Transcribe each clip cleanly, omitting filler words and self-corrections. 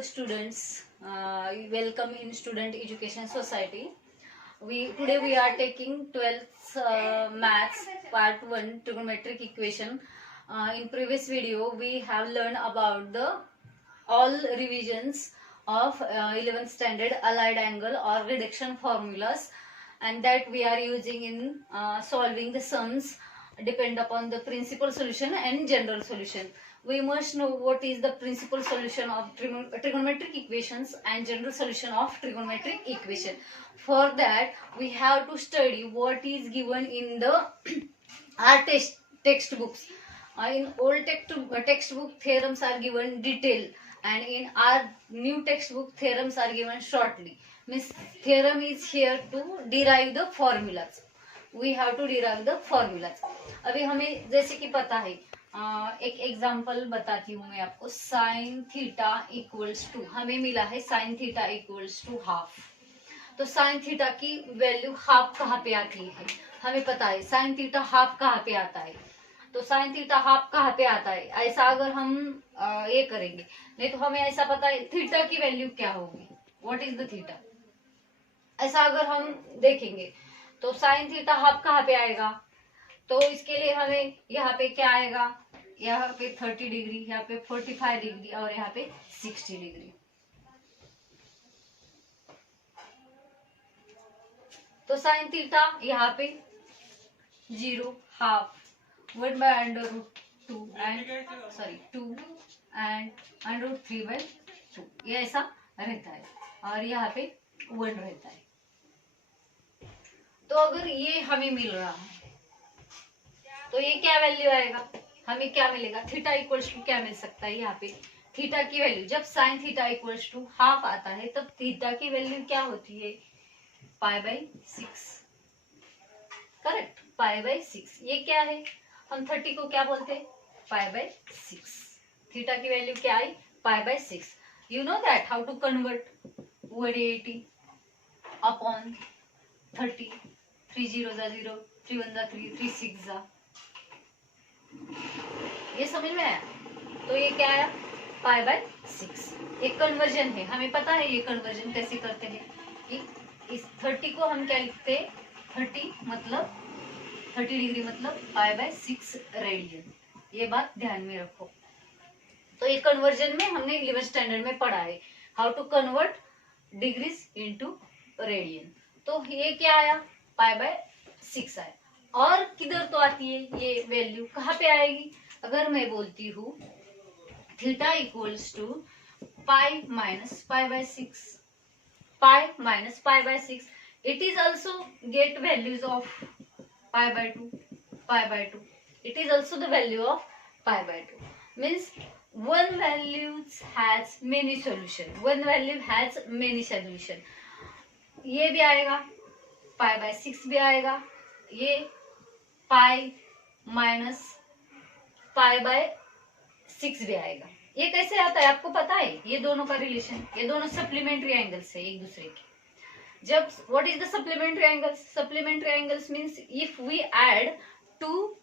Hello students, welcome in Student Education Society. Today we are taking 12th Maths Part 1 Trigonometric Equation. In previous video we have learned about the all revisions of 11th standard allied angle or reduction formulas, and that we are using in solving the sums depend upon the principal solution and general solution. We must know what is the principal solution of trigonometric equations and general solution of trigonometric equation. For that we have to study what is given in the our textbooks. In old textbook theorems are given detail, and in our new textbook theorems are given shortly. Means theorem is here to derive the formulas. We have to derive the formulas. अभी हमें जैसे कि पता है, एक example बताती हूँ मैं आपको. साइन थीटा इक्वल्स टू हमें मिला है sine theta equals to half. तो साइन थीटा की वैल्यू हाफ कहाँ पे आती है हमें पता है. साइन थीटा हाफ कहाँ पे आता है, तो साइन थीटा हाफ कहाँ पे आता है. ऐसा अगर हम ये करेंगे, नहीं तो हमें ऐसा पता है थीटा की वैल्यू क्या होगी, व्हाट इज द थीटा. ऐसा अगर हम देखेंगे तो साइन थीटा हाफ कहाँ पे आएगा, तो इसके लिए हमें यहाँ पे क्या आएगा, यहाँ पे 30 डिग्री, यहाँ पे 45 डिग्री और यहाँ पे 60 डिग्री. तो साइन थीटा यहाँ पे 0 half 1 by under root 2 and 2 and under root 3 by 2, ये ऐसा रहता है और यहाँ पे 1 रहता है. तो अगर ये हमें मिल रहा है तो ये क्या वैल्यू आएगा, हमें क्या मिलेगा, थीटा इक्वल्स टू क्या मिल सकता है. यहाँ पे थीटा की वैल्यू जब sine theta equals to half आता है तब थीटा की वैल्यू क्या होती है, pi by 6. Correct, pi by 6. ये क्या है, हम 30 को क्या बोलते हैं, पाई बाई 6. थीटा की वैल्यू क्या आई, pi by 6. You know that how to convert 180 upon 30. 3 0 जा 0, 3 1 जा 3, 3 6 जा. ये समझ में आया. तो ये क्या आया, पाई बाई 6. एक कन्वर्जन है, हमें पता है ये कन्वर्जन कैसे करते हैं कि इस 30 को हम क्या लिखते हैं, 30 मतलब 30 डिग्री मतलब पाई बाई 6 रेडियन. ये बात ध्यान में रखो. तो ये कन्वर्जन में हमने 11th स्टैंडर्ड में पढ़ा है, how to convert degrees into radian. तो ये क्या आया, पाई बाई 6 आया. और किधर तो आती है ये वैल्यू, कहाँ पे आएगी, अगर मैं बोलती हूँ theta equals to pi minus pi by 6, pi minus pi by 6, it is also get values of pi by 2, pi by 2. It is also the value of pi by 2. Means one value has many solution. One value has many solution. ये भी आएगा, pi by 6 भी आएगा, ये pi minus pi by 6 भी आएगा. ये कैसे आता है आपको पता है, ये दोनों का रिलेशन, ये दोनों सप्लीमेंट्री एंगल्स है एक दूसरे के. जब what is the supplementary angles, supplementary angles means if we add two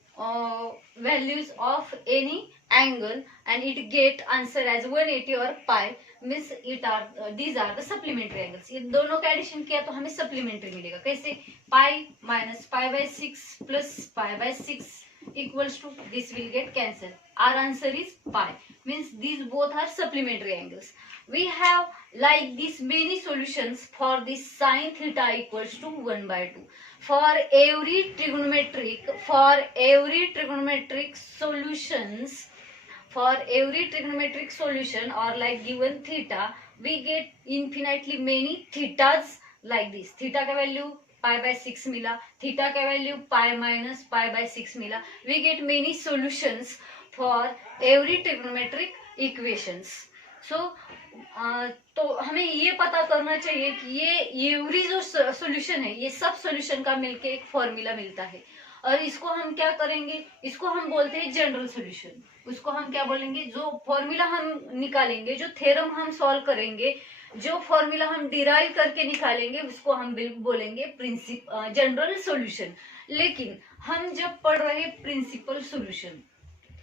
values of any angle and it get answer as 180 or pi, means it are these are the supplementary angles. ये दोनों का addition किया तो हमें supplementary मिलेगा. कैसे, pi minus pi by 6 plus pi by 6 equals to, this will get cancelled. Our answer is pi, means these both are supplementary angles. We have like this many solutions for this sine theta equals to 1 by 2. For every trigonometric solution or like given theta, we get infinitely many thetas like this. Theta का value pi by 6 मिला, theta का value pi minus pi by 6 मिला. We get many solutions for every trigonometric equations. So तो हमें ये पता करना चाहिए कि ये एवरी जो सॉल्यूशन है, ये सब सॉल्यूशन का मिलके एक फॉर्मूला मिलता है. और इसको हम क्या करेंगे, इसको हम बोलते हैं जनरल सॉल्यूशन. उसको हम क्या बोलेंगे, जो फॉर्मूला हम निकालेंगे, जो थ्योरम हम सॉल्व करेंगे, जो फॉर्मूला हम डिराइव करके निकालेंगे, उसको हम बोलेंगे जनरल सॉल्यूशन. लेकिन हम जब पढ़ रहे प्रिंसिपल सॉल्यूशन,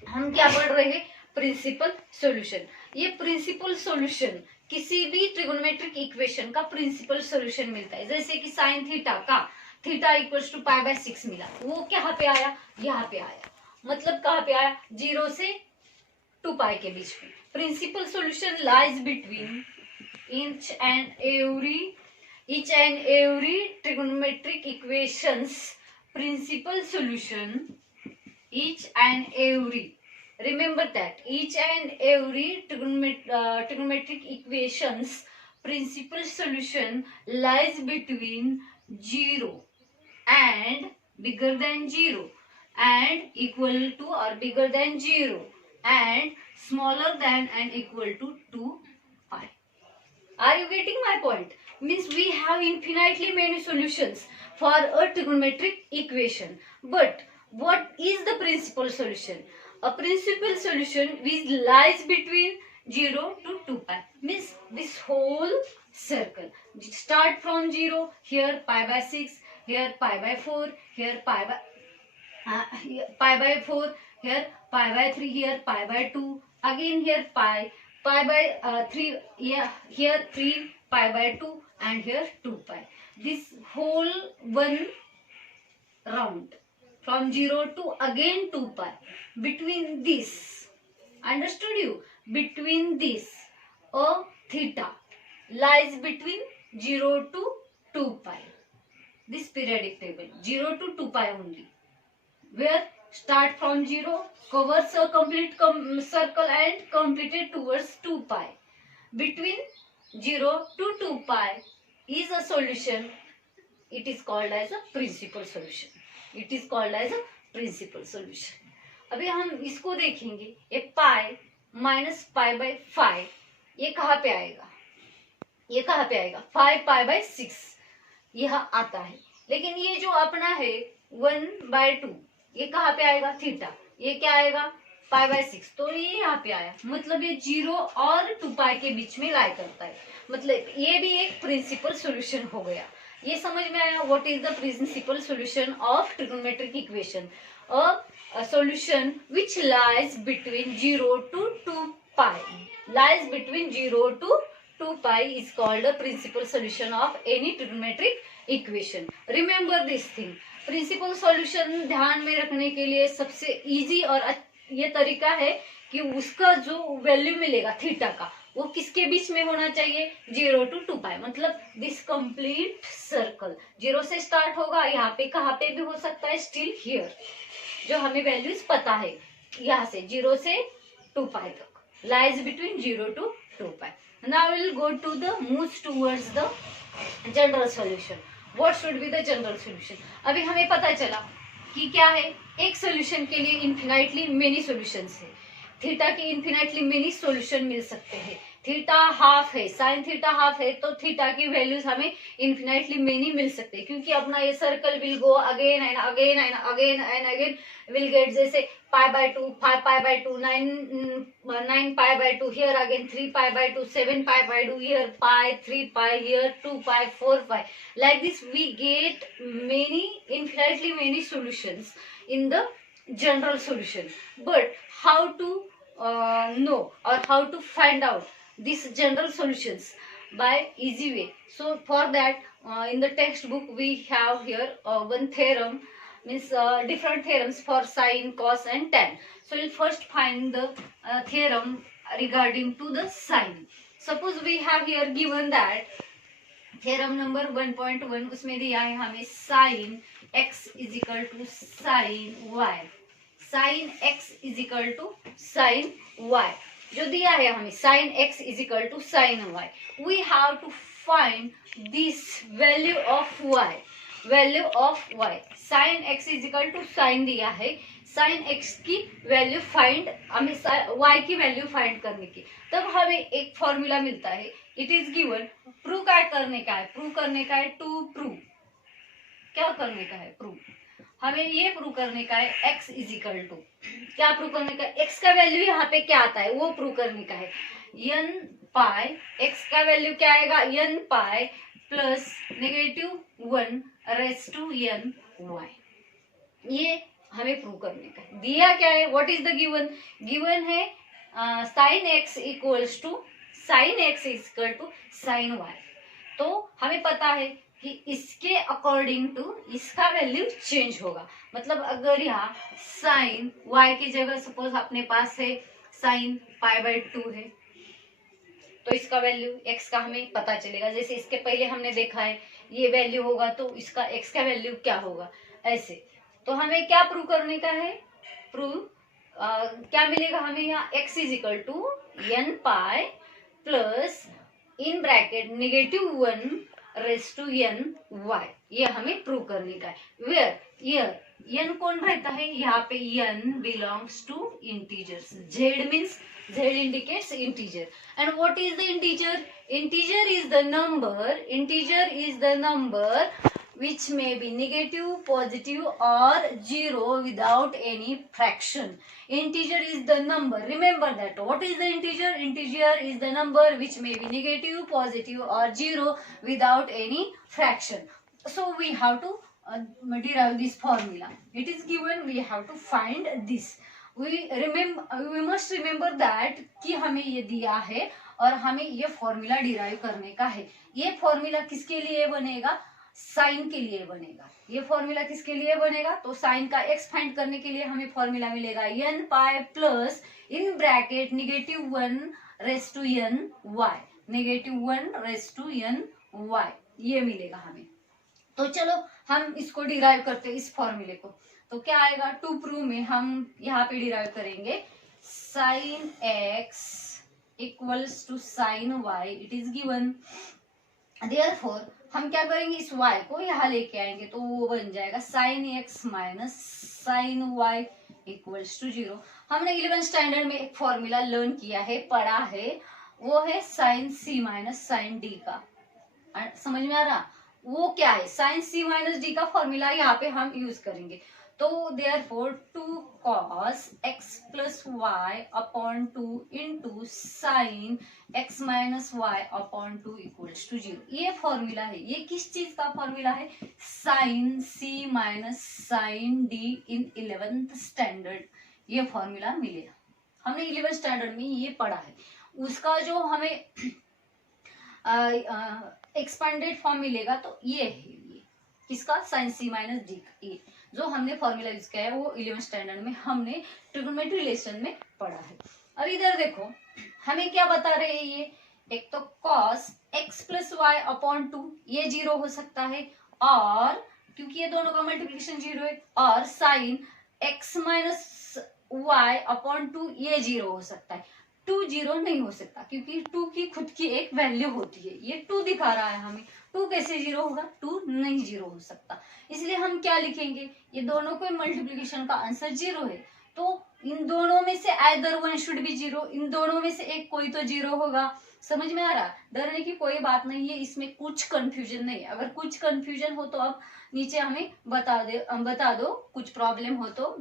हम क्या पढ़ रहे हैं, प्रिंसिपल सॉल्यूशन. ये प्रिंसिपल सॉल्यूशन किसी भी ट्रिगोनोमेट्रिक इक्वेशन का प्रिंसिपल सॉल्यूशन मिलता है, जैसे कि साइन थीटा का थीटा इक्वल्स टू π/6 मिला, वो कहाँ पे आया, यहाँ पे आया, मतलब कहाँ पे आया, 0 से 2π के बीच में। Principal solution lies between each and every trigonometric equations principal solution, each and every, remember that each and every trigonometric equations principal solution lies between 0 and bigger than 0 and equal to or bigger than 0 and smaller than and equal to 2π. Are you getting my point? Means we have infinitely many solutions for a trigonometric equation. But what is the principal solution? A principal solution which lies between 0 to 2π. Means this whole circle. Start from 0, here π/6, here π/4, here π/4, here π/3, here π/2, again here π/3, yeah, here 3π/2 and here 2π. This whole one round from 0 to again 2π. Between this, understood you? Between this, a theta lies between 0 to 2π. This periodic table 0 to 2π only, where start from 0, covers a complete circle and completed towards 2π. Between 0 to 2π is a solution. It is called as a principal solution. It is called as a principal solution. अभी हम इसको देखेंगे, ये pi minus π/5, ये कहाँ पे आएगा, ये कहाँ पे आएगा, 5π/6 यह आता है। लेकिन ये जो अपना है 1/2, ये कहाँ पे आएगा, थीटा, ये क्या आएगा, π/6, तो ये यहाँ पे आया, मतलब ये 0 और 2π के बीच में लाई करता है, मतलब ये भी एक प्रिंसिपल सॉल्यूशन हो गया। ये समझ में आया, what is the principal solution of trigonometric equation? A solution which lies between 0 to 2π, lies between 0 to 2π is called a principal solution of any trigonometric equation. Remember this thing. Principal solution ध्यान में रखने के लिए सबसे easy और ये तरीका है कि उसका जो वैल्यू मिलेगा थीटा का, वो किसके बीच में होना चाहिए, 0 to 2π, मतलब दिस कंप्लीट सर्कल 0 से स्टार्ट होगा, यहाँ पे कहाँ पे भी हो सकता है, स्टिल हियर, जो हमें वैल्यूज पता है, यहाँ से 0 से 2π तक, lies between 0 to 2π. Now we will go to the moves towards the general solution. What should be the general solution? अभी हमें पता चला कि क्या है, एक सोल्यूशन के लिए इन्फिनाइटली मेनी सॉल्यूशंस है, थीटा के इन्फिनाइटली मेनी सॉल्यूशन मिल सकते हैं। थीटा हाफ है, साइन थीटा हाफ है, तो थीटा की वैल्यूज हमें इन्फिनाइटली मेनी मिल सकते हैं, क्योंकि अपना ये circle will go again and again and again and again, will get जैसे π/2, 5π/2, 9π/2, here again 3π/2, 7π/2, here pi, 3π, here 2π, 4π. Like this we get many, infinitely many solutions in the general solution. But how to know or how to find out these general solutions? By easy way. So for that, in the textbook we have here one theorem, means different theorems for sine, cos and tan. So we'll first find the theorem regarding to the sine. Suppose we have here given that theorem number 1.1, उसमें दिया है हमें sin x is equal to sin y, sin x is equal to sin y, जो दिया है हमें sin x is equal to sin y. We have to find this value of y, value of y. sin x is equal to sin दिया है, sin x की value find, हमें y की value find करने की, तब हमें एक फॉर्मूला मिलता है, इट इज गिवन। प्रूव क्या करने का है, प्रूव करने का है, टू प्रूव, क्या करने का है, प्रूव, हमें ये प्रूव करने का है x इज इक्वल टू, क्या प्रूव करने का है, x का वैल्यू यहाँ पे क्या आता है वो प्रूव करने का है, n पाई, x का वैल्यू क्या आएगा, n pi plus -1 raise to n y, ये हमें प्रूव करने का है। दिया क्या है, what is the given, given है sine x equals to sine X is equal to sine Y. तो हमें पता है कि इसके अकॉर्डिंग टू इसका वैल्यू चेंज होगा। मतलब अगर यहाँ साइन वाई की जगह सपोज अपने पास है साइन π/2 है, तो इसका वैल्यू x का हमें पता चलेगा। जैसे इसके पहले हमने देखा है ये वैल्यू होगा तो इसका x का वैल्यू क्या होगा, ऐसे। तो हमें क्या प्रूव करने का है, क्या मिलेगा हमें यहाँ x is equal to n pi plus in bracket -1 raise to n y, ये हमें प्रूव करने का है। वेयर n कौन रहता है, यहाँ पे n belongs to integers. z means z indicates integer, and what is the integer? Integer is the number which may be negative, positive or zero without any fraction. Integer is the number, remember that. What is the integer? Integer is the number which may be negative, positive or zero without any fraction. So we have to derive this formula. It is given, we have to find this. we must remember that कि हमें ये दिया है और हमें ये formula derive करने का है। ये फॉर्मूला किसके लिए बनेगा, साइन के लिए बनेगा। ये फॉर्मूला किसके लिए बनेगा, तो साइन का एक्स फाइंड करने के लिए हमें फॉर्मूला मिलेगा n pi plus in bracket -1 raise to n y, -1 raise to n y, ये मिलेगा हमें। तो चलो हम इसको डिराइव करते हैं इस फॉर्मूले को। तो क्या आएगा, टू प्रूव में हम यहाँ पे डिराइव करेंगे sine x equals to sine y, it is given. Therefore हम क्या करेंगे, इस y को यहाँ लेके आएंगे तो वो बन जाएगा sine x minus sine y equals to 0। हमने 11th स्टैंडर्ड में एक फॉर्मूला लर्न किया है, पढ़ा है, वो है sine c minus sine d का। समझ में आ रहा, वो क्या है, साइन सी माइनस डी का फॉर्मूला यहाँ पे हम यूज करेंगे। तो therefore 2 cos x plus y upon 2 into sine x minus y upon 2 equals to 0, ये फॉर्मूला है। ये किस चीज का फॉर्मूला है, sine c minus sine D इन 11th स्टैंडर्ड, ये फॉर्मूला मिलेगा। हमने 11th स्टैंडर्ड में ये पढ़ा है। उसका जो हमें एक्सपेंडेड फॉर्म मिलेगा तो ये है, ये किसका, साइन सी माइनस डी का। ये जो हमने फॉर्मूला यूज किया है वो 11th स्टैंडर्ड में हमने ट्रिग्नोमेट्री रिलेशन में पढ़ा है। अब इधर देखो हमें क्या बता रहे हैं ये, एक तो cos x plus y upon 2 ये 0 हो सकता है, और क्योंकि ये दोनों का मल्टीप्लिकेशन 0 है, और sine x minus y upon 2 ये 0 हो सकता है। 2 0 नहीं हो सकता क्योंकि 2 की खुद की एक वैल्यू होती है, ये 2 दिखा रहा है हमें, 2 कैसे 0 होगा, 2 नहीं 0 हो सकता। इसलिए हम क्या लिखेंगे, ये दोनों के मल्टीप्लिकेशन का आंसर 0 है, तो इन दोनों में से आइदर वन शुड बी 0, इन दोनों में से एक कोई तो 0 होगा। समझ में आ रहा, डरने की कोई बात नहीं है, इसमें कुछ कंफ्यूजन नहीं है। अगर कुछ कंफ्यूजन हो तो आप नीचे हमें बता दो, कुछ प्रॉब्लम हो तो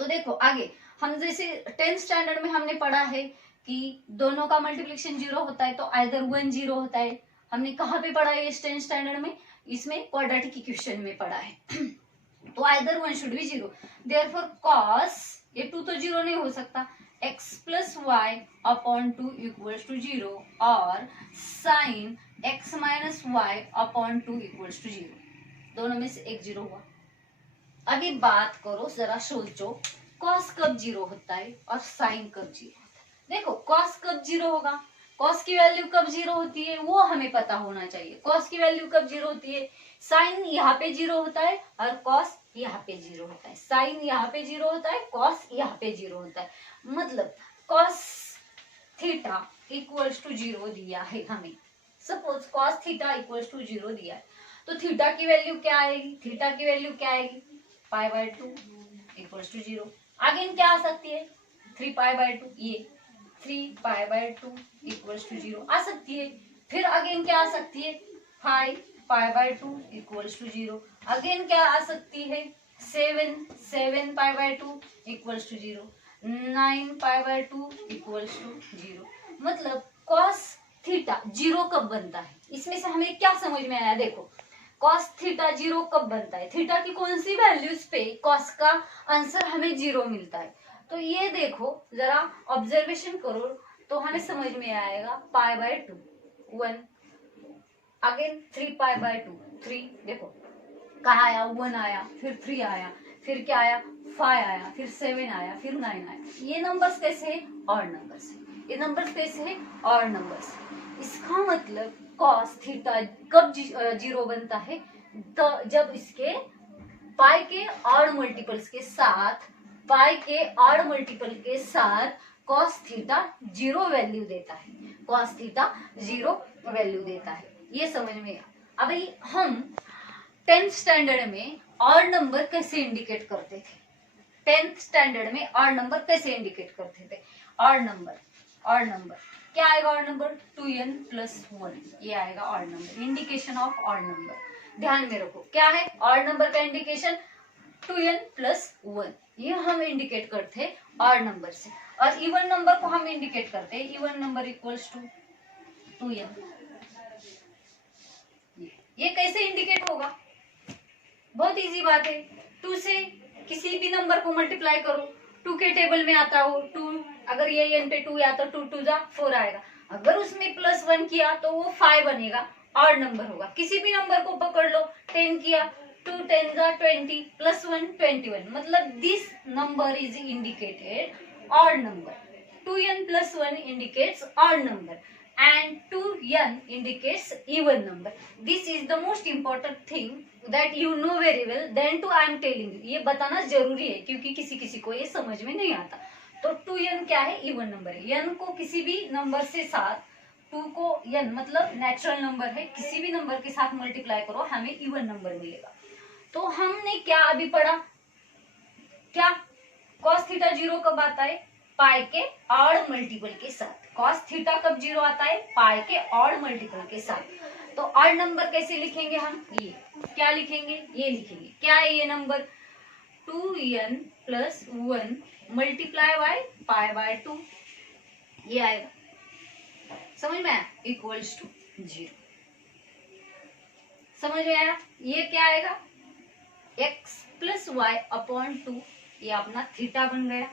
देखो आगे हम जैसे 10th स्टैंडर्ड में हमने पढ़ा है कि दोनों का मल्टीप्लिकेशन 0 होता है तो आइदर 1 0 होता है। हमने कहाँ पे पढ़ा है इस 10th स्टैंडर्ड में, इसमें क्वाड्रेटिक इक्वेशन में पढ़ा है। तो either 1 should be 0, therefore cos ये 2 तो 0 नहीं हो सकता, x plus y upon 2 equals to 0, और sine x minus y upon 2 equals to 0, दोनों में से एक 0 हुआ। अभी बात करो, जरा सोचो, cos कब 0 होता है और साइन कब 0 होता है। देखो cos कब 0 होगा, cos की वैल्यू कब 0 होती है वो हमें पता होना चाहिए। cos की वैल्यू कब 0 होती है, साइन यहाँ पे 0 होता है और cos यहाँ पे 0 होता है। साइन यहाँ पे 0 होता है, cos यहाँ पे 0 होता है। मतलब cos थीटा इक्वल्स टू 0 दिया है हमें, suppose cos theta equals to 0 दिया है, तो थीटा की वैल्यू क्या आएगी, थीटा की वैल्यू क्या आएगी, π/2 इक्वल्स टू 0। आगे क्या आ सकती है, 3π/2, ये 3π/2 इक्वल्स टू 0 आ सकती है। फिर अगेन क्या आ सकती है, 5π/2 इक्वल्स टू 0। अगेन क्या आ सकती है, 7π/2 इक्वल्स टू 0, 9π/2 इक्वल्स टू 0। मतलब cos थीटा 0 कब बनता है, इसमें से हमें क्या समझ में आया, देखो cos थीटा 0 कब बनता है, थीटा की कौन सी वैल्यूज पे cos का आंसर हमें 0 मिलता है। तो ये देखो जरा ऑब्जर्वेशन करो, तो हमें समझ में आएगा पाई बाय 2 1, अगेन 3 पाई बाय 2 3, देखो कहाँ आया 1 आया, फिर 3 आया, फिर क्या आया 5 आया, फिर 7 आया, फिर 9 आया। ये नंबर्स कैसे है? ऑड नंबर्स है। ये नंबर्स कैसे है? Odd numbers. इसका मतलब कॉस थीटा कब जीरो बनता है? तो जब इसके पाई के ऑड मल्टीपल्स के साथ, पाई के ऑड मल्टीपल के साथ कॉस थीटा जीरो वैल्यू देता है, कॉस थीटा जीरो वैल्यू देता है। ये समझ में आया। अभी हम 10th स्टैंडर्ड में ऑड नंबर कैसे इंडिकेट करते थे? 10th स्टैंडर्ड में ऑड नंबर कैसे इंडिकेट करते थे? ऑड नंबर क्या आएगा? ऑड नंबर 2n प्लस 1, ये आएगा odd number, indication of odd number. ध्यान में रखो क्या है ऑड नंबर का इंडिकेशन? 2n प्लस 1, ये हम इंडिकेट करते हैं ऑड नंबर से। और इवन नंबर को हम इंडिकेट करते हैं, even number equals to 2n। ये कैसे इंडिकेट होगा? बहुत इजी बात है, 2 से किसी भी नंबर को मल्टीप्लाई करो, 2 के टेबल में आता हो 2, अगर ये n पे 2 या तो 2 2 जा 4 आएगा, अगर उसमें प्लस 1 किया तो वो 5 बनेगा, ऑड नंबर होगा। किसी भी नंबर को पकड़ लो, 10 किया 2 10 जा 20 प्लस 1 21, मतलब this number is indicated odd number. 2n plus 1 indicates odd number and 2n indicates even number. This is the most important thing that you know very well. Then too I am telling you, ये बताना जरूरी है क्योंकि किसी किसी को ये समझ में नहीं आता। तो 2n क्या है? इवन नंबर है। n को किसी भी नंबर से साथ, 2 को n मतलब नेचुरल नंबर है, किसी भी नंबर के साथ मल्टीप्लाई करो हमें इवन नंबर मिलेगा। तो हमने क्या अभी पढ़ा? क्या cos थीटा जीरो कब आता है? पाई के ऑड मल्टीपल के साथ। cos थीटा कब जीरो आता है? पाई के ऑड मल्टीपल के साथ। तो ऑड नंबर कैसे लिखेंगे हम? ये क्या लिखेंगे? ये लिखेंगे। क्या है ये number? 2n plus 1 multiply by pi by 2, ये आएगा। समझ में आया? Equals to 0। समझ में आया? ये क्या आएगा? x प्लस वाई अपॉन 2, ये अपना थीटा बन गया।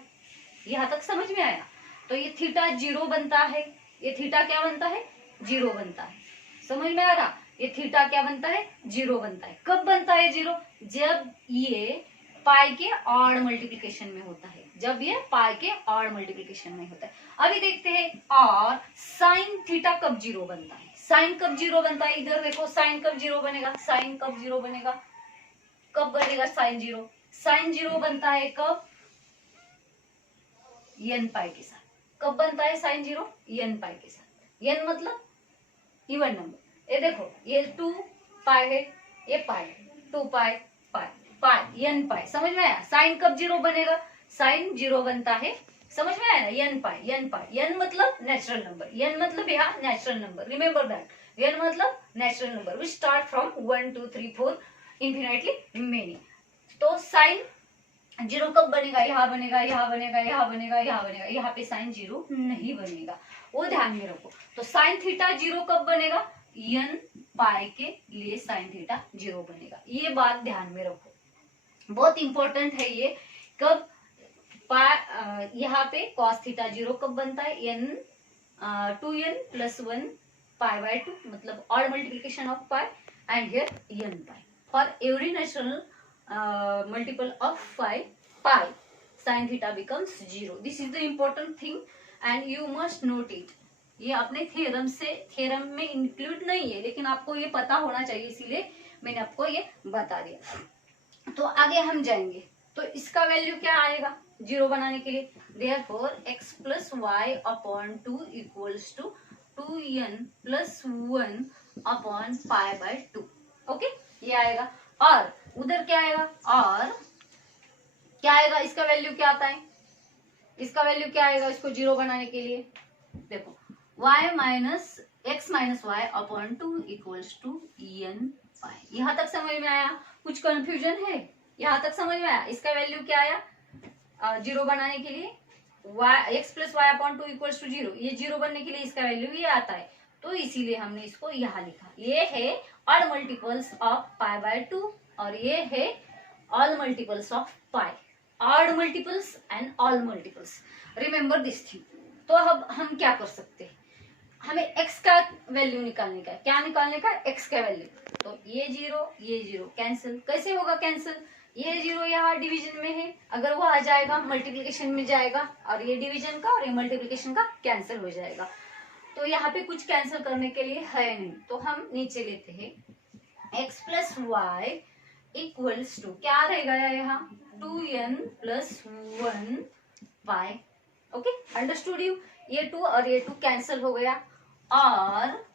यहां तक समझ में आया? तो ये थीटा जीरो बनता है, ये थीटा क्या बनता है? जीरो बनता है। समझ में आ रहा? ये थीटा क्या बनता है? जीरो बनता है। कब बनता है जीरो? जब ये पाई के ऑड मल्टीप्लिकेशन में होता है, जब ये पाई के ऑड मल्टीप्लिकेशन में होता है। अभी देखते हैं और साइन थीटा कब जीरो बनता है? साइन कब जीरो बनता है? इधर देखो साइन कब जीरो बनेगा? साइन कब जीरो बनेगा? कब बनेगा साइन जीरो? साइन जीरो बनता है कब? n पाई के साथ। कब बनता है साइन जीरो? n पाई के साथ। n मतलब इवन नंबर। ये देखो ये 2 पाई है, ये पाई है, 2 पाई पाई पाई n पाई। समझ में आया? साइन कब जीरो बनेगा? साइन जीरो बनता है, समझ में आया ना? n pi n pi. n मतलब नेचुरल नंबर, n मतलब यहाँ natural number, remember that. n मतलब natural number which start from 1 2 3 4 infinitely many. तो साइन जीरो कब बनेगा? यहाँ बनेगा, यहाँ बनेगा, यहाँ बनेगा, यहाँ बनेगा, यहाँ पे साइन जीरो नहीं बनेगा, वो ध्यान में रखो। तो साइन थीटा जीरो कब बनेगा? n पाई के लिए साइन थीटा जीरो बनेगा, ये बात ध्यान में रखो, बहुत इंपॉर्टेंट है ये। कब यहाँ पे कॉस थीटा जीरो कब बनता है? n 2n plus 1 pi by 2, मतलब odd multiplication of pi, and here n pi. For every natural multiple of 5 pi sin theta becomes 0. This is the important thing and you must note it. ये अपने theorem में include नहीं है, लेकिन आपको ये पता होना चाहिए, इसीलिए मैंने आपको ये बता दिया। तो आगे हम जाएंगे, तो इसका वैल्यू क्या आएगा जीरो बनाने के लिए? therefore x plus y upon 2 equals to 2n plus 1 upon pi by 2। Okay, ये आएगा। और उधर क्या आएगा? और क्या आएगा? इसका वैल्यू क्या आता है? इसका वैल्यू क्या आएगा इसको जीरो बनाने के लिए? देखो y minus x minus y upon 2 equals to n pi. यहां तक समझ में आया? कुछ कंफ्यूजन है? यहां तक समझ में आया? इसका वैल्यू क्या आया जीरो बनाने के लिए? X plus y upon 2 equals to 0, ये जीरो बनने के लिए इसका वैल्यू ये आता है, तो इसीलिए हमने इसको यहाँ लिखा। ये है odd multiples of pi by 2 और ये है all multiples of pi. Odd multiples and all multiples, remember this thing. तो अब हम क्या कर सकते हैं, हमें x का वैल्यू निकालने का है। क्या निकालने का है? x का वैल्यू। तो ये जीरो कैंसिल। कैसे होगा कैंसिल? ये जीरो यहाँ डिवीजन में है, अगर वो आ जाएगा मल्टीप्लिकेशन में जाएगा, और ये डिवीजन का और ये मल्टीप्लिकेशन का कैंसिल हो जाएगा। तो यहाँ पे कुछ कैंसिल करने के लिए है नहीं, तो हम नीचे लेते हैं x plus y equals to, क्या रहेगा यहाँ 2n plus 1 y। Okay, understood you? ये 2 और ये 2 कैंसिल हो गया, और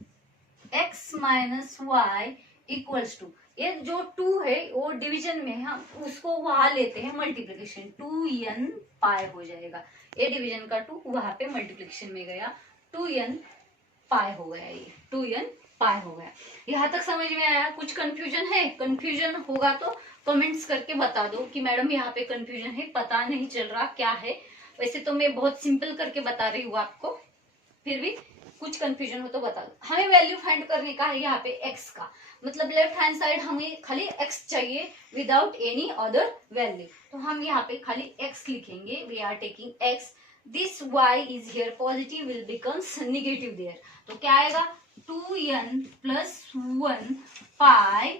x minus y equals to, ये जो 2 है वो डिवीजन में है, हम उसको वहां लेते हैं मल्टीप्लिकेशन, 2n पाई हो जाएगा। ये डिवीजन का 2 वहां पे मल्टीप्लिकेशन में गया, 2n पाई हो गया, ये 2n पाई हो गया। यहाँ तक समझ में आया? कुछ कंफ्यूजन है? कंफ्यूजन होगा तो कमेंट्स करके बता दो कि मैडम यहाँ पे कंफ्यूजन है, पता नहीं चल रहा क्या है। वैसे तो मैं बहुत सिंपल करके बता रही हूँ आपको, फिर भी कुछ कंफ्यूजन हो तो बता दो। हमें वैल्यू फाइंड करने का है यहाँ पे x का, मतलब लेफ्ट हैंड साइड हमें खाली x चाहिए विदाउट एनी अदर वैल्यू। तो हम यहाँ पे खाली x लिखेंगे, we are taking x, this y is here positive will becomes negative there. तो क्या आएगा 2n plus 1 pi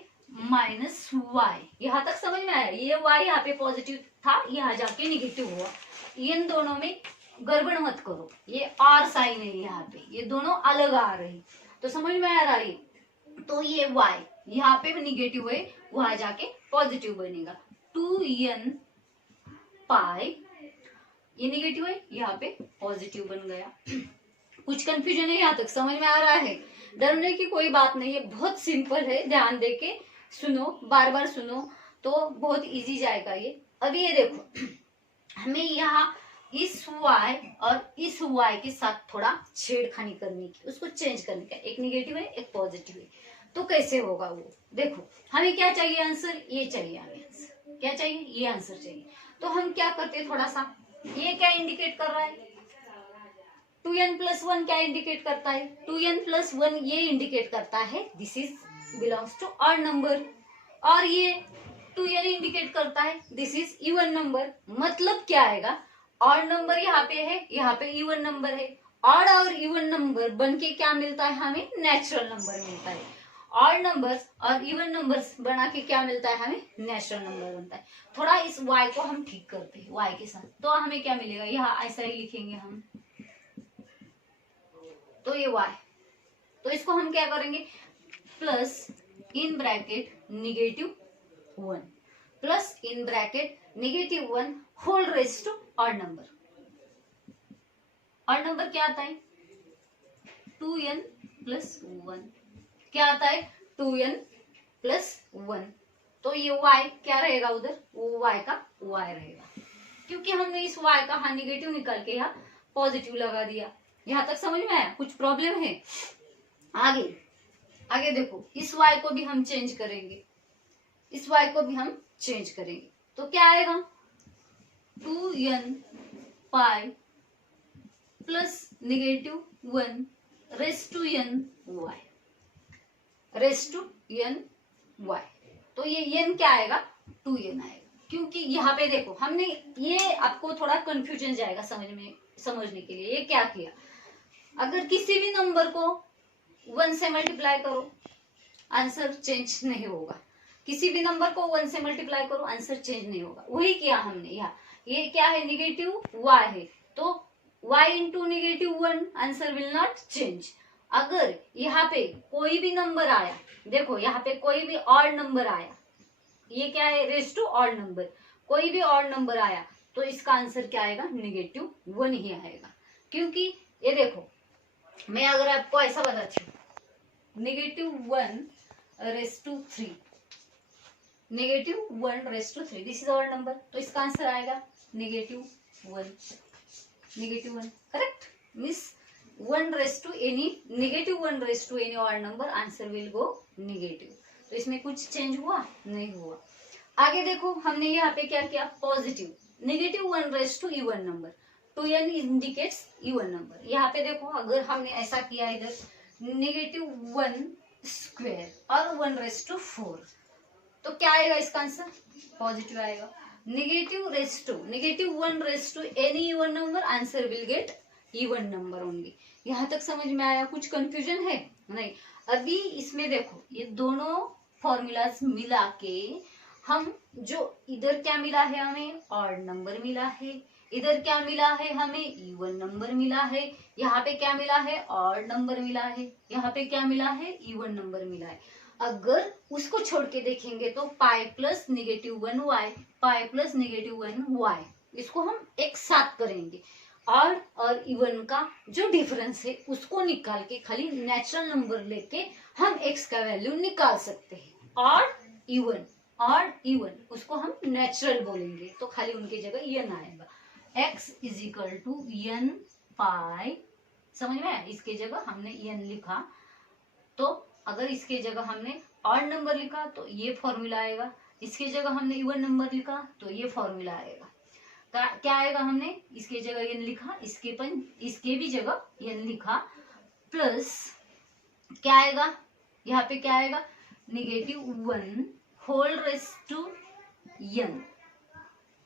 minus y। यहाँ तक समझ में आया? ये y यहाँ पे पॉजिटिव था, यहाँ जाके नेगेटिव हुआ। इन दोनों में गड़बड़ मत करो, ये आर साइन है यहाँ पे, ये दोनों अलग आ रही, तो समझ में आ रहा है? तो ये y यहाँ पे निगेटिव है, वहां जाके पॉजिटिव बनेगा, 2n पाई, ये निगेटिव है, यहाँ पे पॉजिटिव बन गया। कुछ कंफ्यूजन है? यहाँ तक समझ में आ रहा है? डरने की कोई बात नहीं है, बहुत सिंपल है, ध्यान देके सुनो, बार बार सुनो तो बहुत इजी जाएगा ये। अभी ये देखो, हमें यहाँ इस y और इस y के साथ थोड़ा छेड़खानी करने की, उसको चेंज करने का, एक निगेटिव है एक पॉजिटिव है, तो कैसे होगा वो देखो। हमें क्या चाहिए आंसर? ये चाहिए हमें आंसर, क्या चाहिए? ये आंसर चाहिए। तो हम क्या करते हैं, थोड़ा सा, ये क्या इंडिकेट कर रहा है? 2n प्लस 1 क्या इंडिकेट करता है? 2n प्लस 1 ये इंडिकेट करता है this is belongs to odd number, और ये 2n इंडिकेट करता है दिस इज इवन नंबर। मतलब क्या आएगा, ऑड नंबर यहाँ पे है, यहाँ पे इवन नंबर है, ऑड और इवन नंबर बन के क्या मिलता है हमें? नेचुरल नंबर मिलता है। ऑड नंबर्स और इवन नंबर्स बना के क्या मिलता है हमें? नेचुरल नंबर बनता है। थोड़ा इस y को हम ठीक करते हैं y के साथ, तो हमें क्या मिलेगा? यहाँ ऐसा ही लिखेंगे हम, तो ये y, तो इसको हम क्या करेंगे? Plus in bracket negative 1 plus in bracket negative 1 whole raise to odd number. Odd number क्या आता है? 2n plus 1। क्या आता है? 2n plus 1। तो ये y क्या रहेगा उधर? वो y का y रहेगा, क्योंकि हमने इस y का हाँ निगेटिव निकाल के यहाँ पॉजिटिव लगा दिया। यहाँ तक समझ में आया? कुछ प्रॉब्लम है? आगे आगे देखो, इस y को भी हम चेंज करेंगे, इस y को भी हम चेंज करेंगे, तो क्या आएगा? 2n pi plus negative 1 raise to n y, raise to n y। तो ये n क्या आएगा? 2n आएगा, क्योंकि यहाँ पे देखो हमने, ये आपको थोड़ा कंफ्यूजन जाएगा समझने के लिए। ये क्या किया, अगर किसी भी नंबर को 1 से मल्टीप्लाई करो आंसर चेंज नहीं होगा, किसी भी नंबर को 1 से मल्टीप्लाई करो आंसर चेंज नहीं होगा। वही किया हमने यहाँ। ये क्या है? नेगेटिव y है, तो y into negative 1 answer will not change. अगर यहाँ पे कोई भी नंबर आया, देखो यहाँ पे कोई भी ऑड नंबर आया, ये क्या है? रेस टू ऑड नंबर, कोई भी ऑड नंबर आया तो इसका आंसर क्या आएगा? नेगेटिव 1 ही आएगा। क्योंकि ये देखो, मैं अगर आपको ऐसा बताती हूँ, negative 1 raise to 3, negative 1 raise to 3, this is odd number, तो इसका आंसर आएगा negative 1, negative 1। Correct? Means 1 raise to any, negative 1 raise to any odd number, answer will go negative. तो इसमें कुछ चेंज हुआ? नहीं हुआ। आगे देखो, हमने यहाँ पे क्या किया? Positive, negative 1 raise to even number, 2n indicates even number. यहाँ पे देखो, अगर हमने ऐसा किया इधर नेगेटिव 1 स्क्वायर और 1 रेस टू 4, तो क्या आएगा इसका आंसर? पॉजिटिव आएगा। Negative 1 raise to any even number, answer will get even number होंगे। यहाँ तक समझ में आया? कुछ कंफ्यूजन है? नहीं। अभी इसमें देखो, ये दोनों फॉर्मूलाज मिला के हम जो इधर क्या मिला है, हमें ऑड नंबर मिला है, इधर क्या मिला है, हमें इवन नंबर मिला है, यहाँ पे क्या मिला है, ऑड नंबर मिला है, यहाँ पे क्या मिला है, इवन नंबर मिला है। अगर उसको छोड़ के देखेंगे तो pi plus -1y, pi plus -1y, इसको हम एक साथ करेंगे। ऑड और इवन का जो डिफरेंस है उसको निकाल के खाली नेचुरल नंबर लेके हम x का वैल्यू निकाल सकते हैं। ऑड इवन, ऑड इवन उसको हम नेचुरल बोलेंगे, तो खाली उनकी जगह n आएगा। x is equal to n pi, समझ में आया? इसके जगह हमने n लिखा, तो अगर इसके जगह हमने ऑड नंबर लिखा तो ये फॉर्मूला आएगा, इसके जगह हमने इवन नंबर लिखा तो ये फॉर्मूला आएगा। क्या आएगा? हमने इसके जगह n लिखा, इसके भी जगह n लिखा, प्लस क्या आएगा, यहाँ पे क्या आएगा, -1 whole raise to n,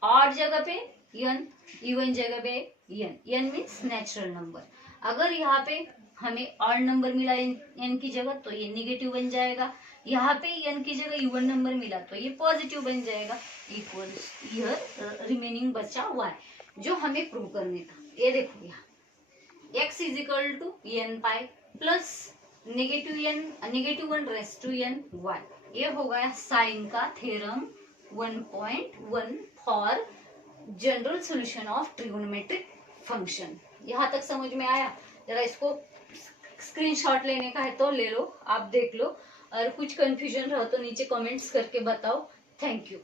odd जगह पे n, इवन जगह पे n मीन्स नेचुरल नंबर। अगर यहाँ पे हमें ऑड नंबर मिला n की जगह तो ये निगेटिव बन जाएगा, यहाँ पे n की जगह इवन नंबर मिला तो ये पॉजिटिव बन जाएगा। इक्वल रिमेनिंग बचा y, जो हमें प्रूव करने था। ये देखो यहाँ x is equal to n pi plus -1 raise to n y। ये हो गया साइन का theorem 1.1 for general solution of trigonometric function. यहाँ तक समझ में आया? जरा इसको स्क्रीनशॉट लेने का है तो ले लो, आप देख लो, और कुछ कंफ्यूजन रहो तो नीचे कमेंट्स करके बताओ। Thank you.